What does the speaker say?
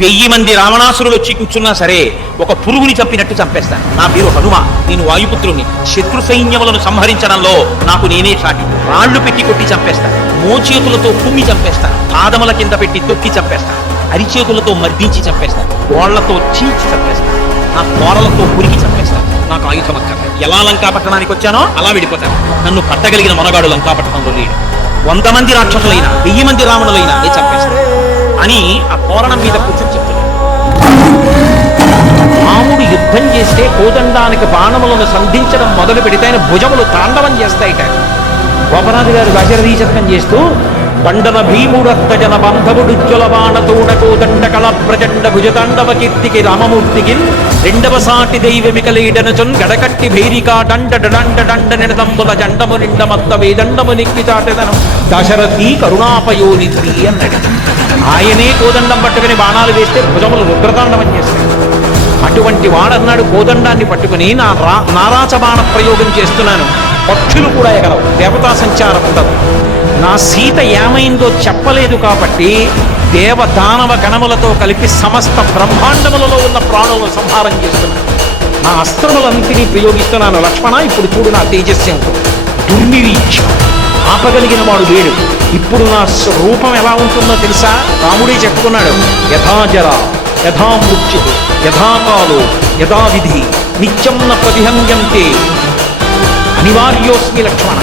1000 మంది రావణాసురులు వచ్చి కూర్చున్నా సరే ఒక పురుగుని చంపినట్టు చంపేస్తాను. నా పేరు హనుమ, నేను వాయుపుత్రుని. శత్రు సైన్యములను సంహరించడంలో నాకు నేనే సాటి. రాళ్లు పెట్టి కొట్టి చంపేస్తాను, మోచేతులతో కుమ్మి చంపేస్తాను, పాదముల కింద పెట్టి తొక్కి చంపేస్తాను, అరిచేతులతో మర్దించి చంపేస్తాను, గోళ్లతో చీల్చి చంపేస్తాను, నా కోరలతో పురికి చంపేస్తాను. నాకు ఆయుధం అక్కర్లేదు. ఎలా లంకా పట్టణానికి వచ్చానో అలా వెళ్ళిపోతాను. నన్ను పట్టగలిగిన మనగాడు లంకా పట్టణంలో లేడు. 100 మంది రాక్షసులైనా 1000 మంది రావణులైనా నేను చంపేస్తాను అని ఆ తోరణం మీద కూర్చొని చెప్తున్నాడు. రాముడు యుద్ధం చేస్తే కోదండానికి బాణములను సంధించడం మొదలు పెడితే ఆయన భుజములు తాండవం చేస్తాయిట. గోపనాథ్ గారు దశరథీశతకం చేస్తూ బండన భీముడత్తజన బంధవుడుజ్వల బాణతోడ కోదండ కళ ప్రచండ భుజతాండవ కీర్తికి రామమూర్తికి రెండవ సాటి దైవమికలేడనచున్ గడకట్టి భేరికా దండ డండ దండ నిడతంబుల జండము నిండ మత్త వేదండము నిక్కి చాటెదను దశరథి కరుణాపయోనిధి అన్నాడు. ఆయనే కోదండం పట్టుకుని బాణాలు వేస్తే భుజములు రుద్రతాండవం చేస్తాయి. అటువంటి వాడన్నాడు కోదండాన్ని పట్టుకుని నారాచ బాణ ప్రయోగం చేస్తున్నాను, పక్షులు కూడా ఎగరవు, దేవతా సంచారం ఉండదు. నా సీత ఏమైందో చెప్పలేదు కాబట్టి దేవదానవ గణములతో కలిపి సమస్త బ్రహ్మాండములలో ఉన్న ప్రాణులను సంహారం చేస్తున్నాను. నా అస్త్రములన్నింటినీ ప్రయోగిస్తున్నాను. లక్ష్మణ, ఇప్పుడు చూడు నా తేజస్యం. దుర్నిరీక్ష ఆపగలిగిన వాడు లేడు. ఇప్పుడు నా రూపం ఎలా ఉంటుందో తెలుసా? రాముడే చెప్పుకున్నాడు, యథాజర యథా మృత్యు యథాకాలో యథావిధి నిత్యం న ప్రతిహంజంతే అనివార్యోస్మి లక్ష్మణ.